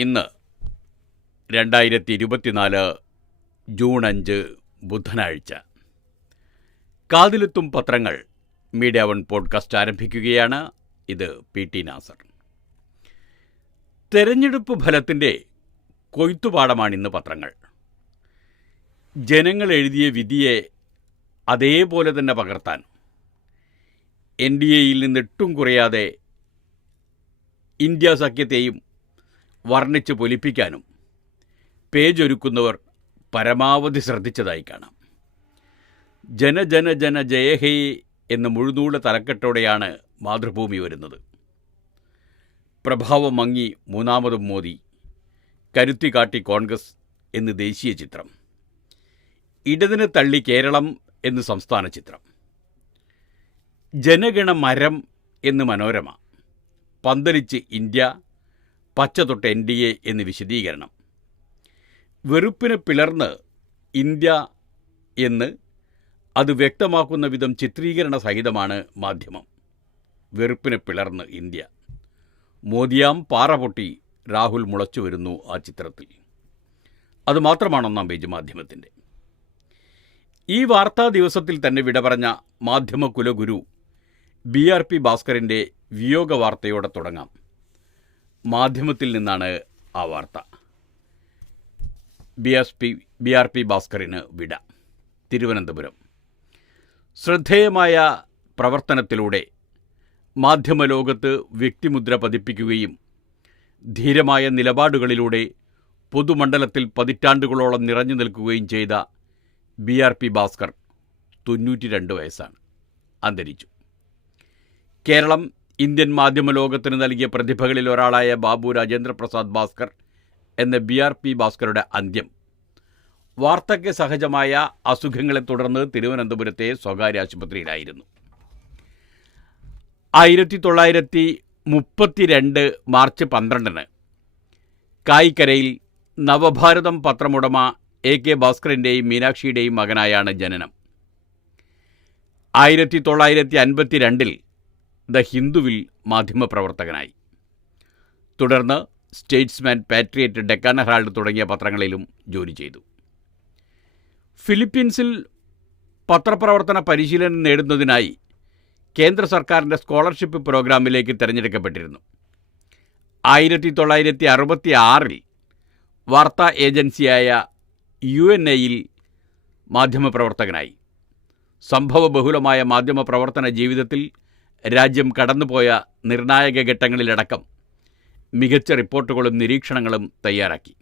ഇന്ന് 2024 ജൂൺ 5 ബുധനാഴ്ച. കാതിലെത്തും പത്രങ്ങൾ മീഡിയ വൺ പോഡ്കാസ്റ്റ് ആരംഭിക്കുകയാണ്. ഇത് PT നാസർ. തെരഞ്ഞെടുപ്പ് ഫലത്തിൻ്റെ കൊയ്ത്തുപാടമാണിന്ന് പത്രങ്ങൾ. ജനങ്ങൾ എഴുതിയ വിധിയെ അതേപോലെ തന്നെ പകർത്താൻ NDAയിൽ നിന്നിട്ടും കുറയാതെ ഇന്ത്യ സഖ്യത്തെയും വർണ്ണിച്ച് പൊലിപ്പിക്കാനും പേജൊരുക്കുന്നവർ പരമാവധി ശ്രദ്ധിച്ചതായി കാണാം. ജന ജന ജന ജയഹേ എന്ന മുഴുനൂല തലക്കെട്ടോടെയാണ് മാതൃഭൂമി വരുന്നത്. പ്രഭാവം മങ്ങി മൂന്നാമതും മോദി, കരുത്തി കാട്ടി കോൺഗ്രസ് എന്ന് ദേശീയ ചിത്രം, ഇടതിന് തള്ളി കേരളം എന്ന് സംസ്ഥാന ചിത്രം, ജനഗണ മരം എന്ന് മനോരമ, പന്തലിച്ച് ഇന്ത്യ, പച്ച തൊട്ട് NDA എന്ന് വിശദീകരണം, വെറുപ്പിനെ പിളർന്ന് ഇന്ത്യ എന്ന് അത് വ്യക്തമാക്കുന്ന വിധം ചിത്രീകരണ സഹിതമാണ് മാധ്യമം. വെറുപ്പിനെ പിളർന്ന് ഇന്ത്യ, മോദിയാം പാറ പൊട്ടി രാഹുൽ മുളച്ചു വരുന്നു ആ ചിത്രത്തിൽ. അതുമാത്രമാണ് ഒന്നാം പേജ് മാധ്യമത്തിൻ്റെ. ഈ വാർത്താ ദിവസത്തിൽ തന്നെ വിട പറഞ്ഞ മാധ്യമ കുലഗുരു BRP ഭാസ്കറിൻ്റെ വിയോഗ വാർത്തയോടെ തുടങ്ങാം. മാധ്യമത്തിൽ നിന്നാണ് ആ വാർത്ത. BRP ഭാസ്കറിന് വിട. തിരുവനന്തപുരം. ശ്രദ്ധേയമായ പ്രവർത്തനത്തിലൂടെ മാധ്യമലോകത്ത് വ്യക്തിമുദ്ര പതിപ്പിക്കുകയും ധീരമായ നിലപാടുകളിലൂടെ പൊതുമണ്ഡലത്തിൽ പതിറ്റാണ്ടുകളോളം നിറഞ്ഞു നിൽക്കുകയും ചെയ്ത BRP ഭാസ്കർ 92 വയസ്സാണ്. അന്തരിച്ചു. കേരളം ഇന്ത്യൻ മാധ്യമലോകത്തിന് നൽകിയ പ്രതിഭകളിൽ ഒരാളായ ബാബു രാജേന്ദ്ര പ്രസാദ് ഭാസ്കർ എന്ന BRP ഭാസ്കറുടെ അന്ത്യം വാർദ്ധക്യ സഹജമായ അസുഖങ്ങളെ തുടർന്ന് തിരുവനന്തപുരത്തെ സ്വകാര്യ ആശുപത്രിയിലായിരുന്നു. 1932 മാർച്ച് 12 കായിക്കരയിൽ നവഭാരതം പത്രമുടമ AK ഭാസ്കറിൻ്റെയും മീനാക്ഷിയുടെയും മകനായാണ് ജനനം. 1952 ദ ഹിന്ദുവിൽ മാധ്യമപ്രവർത്തകനായി. തുടർന്ന് സ്റ്റേറ്റ്സ്മാൻ, പാട്രിയറ്റ്, ഡെക്കാൻ ഹെറാൾഡ് തുടങ്ങിയ പത്രങ്ങളിലും ജോലി ചെയ്തു. ഫിലിപ്പീൻസിൽ പത്രപ്രവർത്തന പരിശീലനം നേടുന്നതിനായി കേന്ദ്ര സർക്കാരിൻ്റെ സ്കോളർഷിപ്പ് പ്രോഗ്രാമിലേക്ക് തിരഞ്ഞെടുക്കപ്പെട്ടിരുന്നു. 1966 വാർത്താ ഏജൻസിയായ UNAയിൽ മാധ്യമപ്രവർത്തകനായി. സംഭവബഹുലമായ മാധ്യമപ്രവർത്തന ജീവിതത്തിൽ രാജ്യം കടന്നുപോയ നിർണായക ഘട്ടങ്ങളിലടക്കം മികച്ച റിപ്പോർട്ടുകളും നിരീക്ഷണങ്ങളും തയ്യാറാക്കി.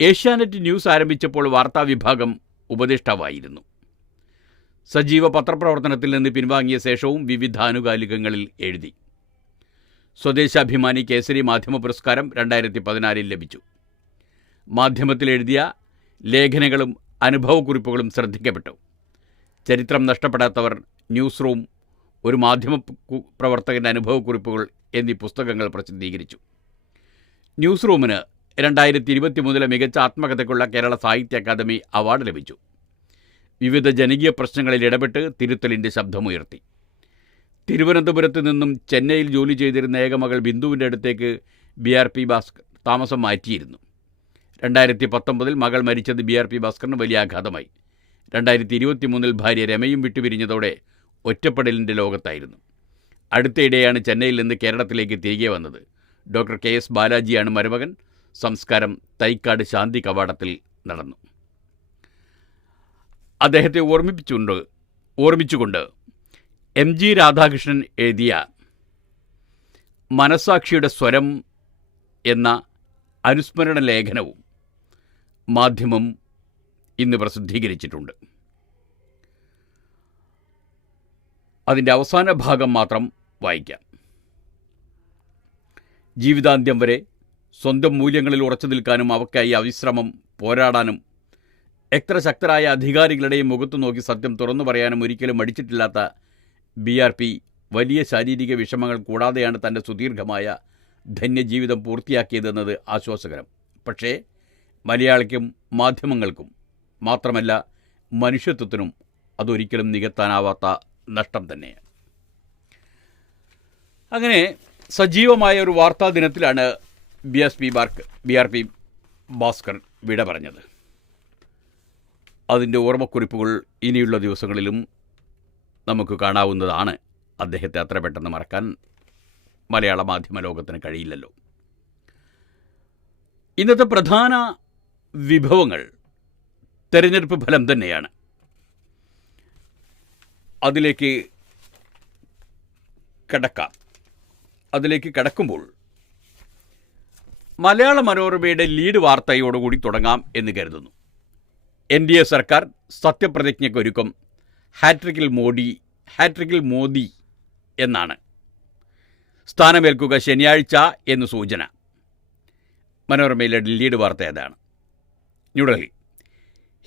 ഏഷ്യാനെറ്റ് ന്യൂസ് ആരംഭിച്ചപ്പോൾ വാർത്താ വിഭാഗം ഉപദേഷ്ടാവായിരുന്നു. സജീവ പത്രപ്രവർത്തനത്തിൽ നിന്ന് പിൻവാങ്ങിയ ശേഷവും വിവിധ ആനുകാലികങ്ങളിൽ എഴുതി. സ്വദേശാഭിമാനി കേസരി മാധ്യമ പുരസ്കാരം 2014 ലഭിച്ചു. മാധ്യമത്തിൽ എഴുതിയ ലേഖനങ്ങളും അനുഭവക്കുറിപ്പുകളും ശ്രദ്ധിക്കപ്പെട്ടു. ചരിത്രം നഷ്ടപ്പെടാത്തവർ, ന്യൂസ് റൂം, ഒരു മാധ്യമ പ്രവർത്തകൻ്റെ അനുഭവക്കുറിപ്പുകൾ എന്നീ പുസ്തകങ്ങൾ പ്രസിദ്ധീകരിച്ചു. ന്യൂസ് റൂമിന് 2023 മികച്ച ആത്മകഥയ്ക്കുള്ള കേരള സാഹിത്യ അക്കാദമി അവാർഡ് ലഭിച്ചു. വിവിധ ജനകീയ പ്രശ്നങ്ങളിൽ ഇടപെട്ട് തിരുത്തലിൻ്റെ ശബ്ദമുയർത്തി. തിരുവനന്തപുരത്ത് നിന്നും ചെന്നൈയിൽ ജോലി ചെയ്തിരുന്ന ഏകമകൾ ബിന്ദുവിൻ്റെ അടുത്തേക്ക് BRP ഭാസ്കർ താമസം മാറ്റിയിരുന്നു. 2019 മകൾ മരിച്ചത് BRP ഭാസ്കറിന് വലിയ ആഘാതമായി. 2023 ഭാര്യ രമയും വിട്ടുപിരിഞ്ഞതോടെ ഒറ്റപ്പെടലിൻ്റെ ലോകത്തായിരുന്നു. അടുത്തയിടെയാണ് ചെന്നൈയിൽ നിന്ന് കേരളത്തിലേക്ക് തിരികെ വന്നത്. ഡോക്ടർ KS ബാലാജിയാണ് മരുമകൻ. സംസ്കാരം തൈക്കാട് ശാന്തി കവാടത്തിൽ നടന്നു. അദ്ദേഹത്തെ ഓർമ്മിച്ചുകൊണ്ട് MG രാധാകൃഷ്ണൻ എഴുതിയ മനസാക്ഷിയുടെ സ്വരം എന്ന അനുസ്മരണ ലേഖനവും മാധ്യമം ഇന്ന് പ്രസിദ്ധീകരിച്ചിട്ടുണ്ട്. അതിൻ്റെ അവസാന ഭാഗം മാത്രം വായിക്കാം. ജീവിതാന്ത്യം വരെ സ്വന്തം മൂല്യങ്ങളിൽ ഉറച്ചു നിൽക്കാനും അവയ്ക്കായി അവിശ്രമം പോരാടാനും എത്ര ശക്തരായ അധികാരികളുടെയും മുഖത്തു നോക്കി സത്യം തുറന്നു പറയാനും ഒരിക്കലും മടിച്ചിട്ടില്ലാത്ത BRP വലിയ ശാരീരിക വിഷമങ്ങൾ കൂടാതെയാണ് തൻ്റെ സുദീർഘമായ ധന്യജീവിതം പൂർത്തിയാക്കിയതെന്നത് ആശ്വാസകരം. പക്ഷേ മലയാളിക്കും മാധ്യമങ്ങൾക്കും മാത്രമല്ല മനുഷ്യത്വത്തിനും അതൊരിക്കലും നികത്താനാവാത്ത നഷ്ടം തന്നെയാണ്. അങ്ങനെ സജീവമായ ഒരു വാർത്താ ദിനത്തിലാണ് BRP ഭാസ്കർ വിട പറഞ്ഞത്. അതിൻ്റെ ഓർമ്മക്കുറിപ്പുകൾ ഇനിയുള്ള ദിവസങ്ങളിലും നമുക്ക് കാണാവുന്നതാണ്. അദ്ദേഹത്തെ അത്ര പെട്ടെന്ന് മറക്കാൻ മലയാള മാധ്യമ ലോകത്തിന് കഴിയില്ലല്ലോ. ഇന്നത്തെ പ്രധാന വിഭവങ്ങൾ തെരഞ്ഞെടുപ്പ് ഫലം തന്നെയാണ്. അതിലേക്ക് കടക്കുമ്പോൾ മലയാള മനോരമയുടെ ലീഡ് വാർത്തയോടുകൂടി തുടങ്ങാം എന്ന് കരുതുന്നു. NDA സർക്കാർ സത്യപ്രതിജ്ഞയ്ക്കൊരുക്കം, ഹാട്രിക്കിൽ മോദി എന്നാണ്. സ്ഥാനമേൽക്കുക ശനിയാഴ്ച എന്ന് സൂചന. മനോരമയിലെ ലീഡ് വാർത്ത ഏതാണ്? ന്യൂഡൽഹി.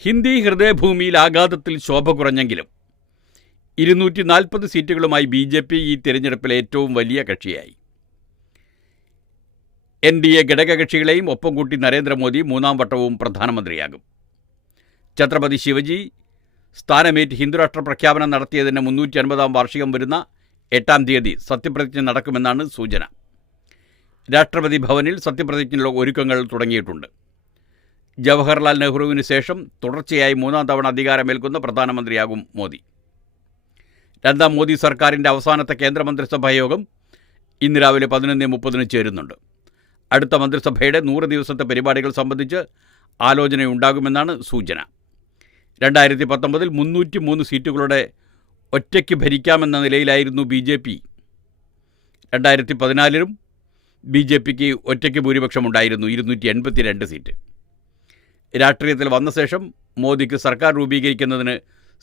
ഹിന്ദി ഹൃദയഭൂമിയിൽ ആഘാതത്തിൽ ശോഭ കുറഞ്ഞെങ്കിലും 240 സീറ്റുകളുമായി BJP ഈ തിരഞ്ഞെടുപ്പിലെ ഏറ്റവും വലിയ കക്ഷിയായി. NDA ഘടകകക്ഷികളെയും ഒപ്പം കൂട്ടി നരേന്ദ്രമോദി 3ാം വട്ടവും പ്രധാനമന്ത്രിയാകും. ഛത്രപതി ശിവജി സ്ഥാനമേറ്റ് ഹിന്ദുരാഷ്ട്ര പ്രഖ്യാപനം നടത്തിയതിന് 350ാം വാർഷികം വരുന്ന 8ാം തീയതി സത്യപ്രതിജ്ഞ നടക്കുമെന്നാണ് സൂചന. രാഷ്ട്രപതി ഭവനിൽ സത്യപ്രതിജ്ഞയുള്ള ഒരുക്കങ്ങൾ തുടങ്ങിയിട്ടുണ്ട്. ജവഹർലാൽ നെഹ്റുവിന് ശേഷം തുടർച്ചയായി 3ാം തവണ അധികാരമേൽക്കുന്ന പ്രധാനമന്ത്രിയാകും മോദി. 2ാം മോദി സർക്കാരിൻ്റെ അവസാനത്തെ കേന്ദ്രമന്ത്രിസഭാ യോഗം ഇന്ന് രാവിലെ 11:30 ചേരുന്നുണ്ട്. അടുത്ത മന്ത്രിസഭയുടെ 100 ദിവസത്തെ പരിപാടികൾ സംബന്ധിച്ച് ആലോചനയുണ്ടാകുമെന്നാണ് സൂചന. 2019 303 സീറ്റുകളുടെ ഒറ്റയ്ക്ക് ഭരിക്കാമെന്ന നിലയിലായിരുന്നു BJP. 2014 BJPക്ക് ഒറ്റയ്ക്ക് ഭൂരിപക്ഷമുണ്ടായിരുന്നു, 282 സീറ്റ്. രാഷ്ട്രീയത്തിൽ വന്ന ശേഷം മോദിക്ക് സർക്കാർ രൂപീകരിക്കുന്നതിന്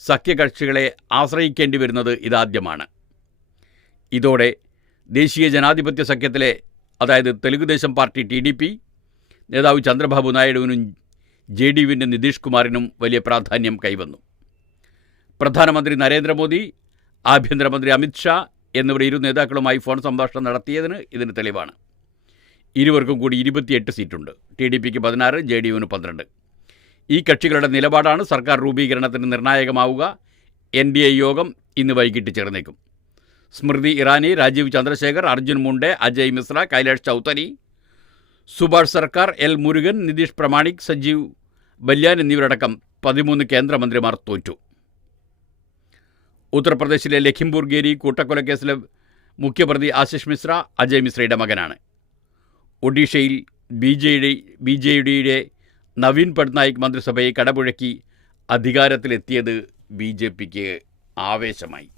സഖ്യകക്ഷികളെ ആശ്രയിക്കേണ്ടി വരുന്നത് ഇതാദ്യമാണ്. ഇതോടെ ദേശീയ ജനാധിപത്യ സഖ്യത്തിലെ, അതായത് തെലുഗുദേശം പാർട്ടി TDP നേതാവ് ചന്ദ്രബാബു നായിഡുവിനും JDUവിൻ്റെ നിതീഷ് കുമാറിനും വലിയ പ്രാധാന്യം കൈവന്നു. പ്രധാനമന്ത്രി നരേന്ദ്രമോദി, ആഭ്യന്തരമന്ത്രി അമിത്ഷാ എന്നിവർ ഇരു നേതാക്കളുമായി ഫോൺ സംഭാഷണം നടത്തിയതിന് ഇതിന് തെളിവാണ്. ഇരുവർക്കും കൂടി 28 സീറ്റുണ്ട്. TDPക്ക് 16, JDUവിന് 12. ഈ കക്ഷികളുടെ നിലപാടാണ് സർക്കാർ രൂപീകരണത്തിന് നിർണായകമാവുക. NDA യോഗം ഇന്ന് വൈകിട്ട് ചേർന്നേക്കും. സ്മൃതി ഇറാനി, രാജീവ് ചന്ദ്രശേഖർ, അർജുൻ മുണ്ടെ, അജയ് മിശ്ര, കൈലാഷ് ചൗധരി, സുഭാഷ് സർക്കാർ, L മുരുകൻ, നിതീഷ് പ്രമാണിക്, സജീവ് ബല്യാൻ എന്നിവരടക്കം 13 കേന്ദ്രമന്ത്രിമാർ തോറ്റു. ഉത്തർപ്രദേശിലെ ലഖിംപൂർ ഖേരി കൂട്ടക്കൊലക്കേസിലെ മുഖ്യപ്രതി ആശിഷ് മിശ്ര അജയ് മിശ്രയുടെ മകനാണ്. ഒഡീഷയിൽ BJDയുടെ നവീൻ പട്നായിക് മന്ത്രിസഭയെ കടപുഴക്കി അധികാരത്തിലെത്തിയത് BJPക്ക് ആവേശമായി.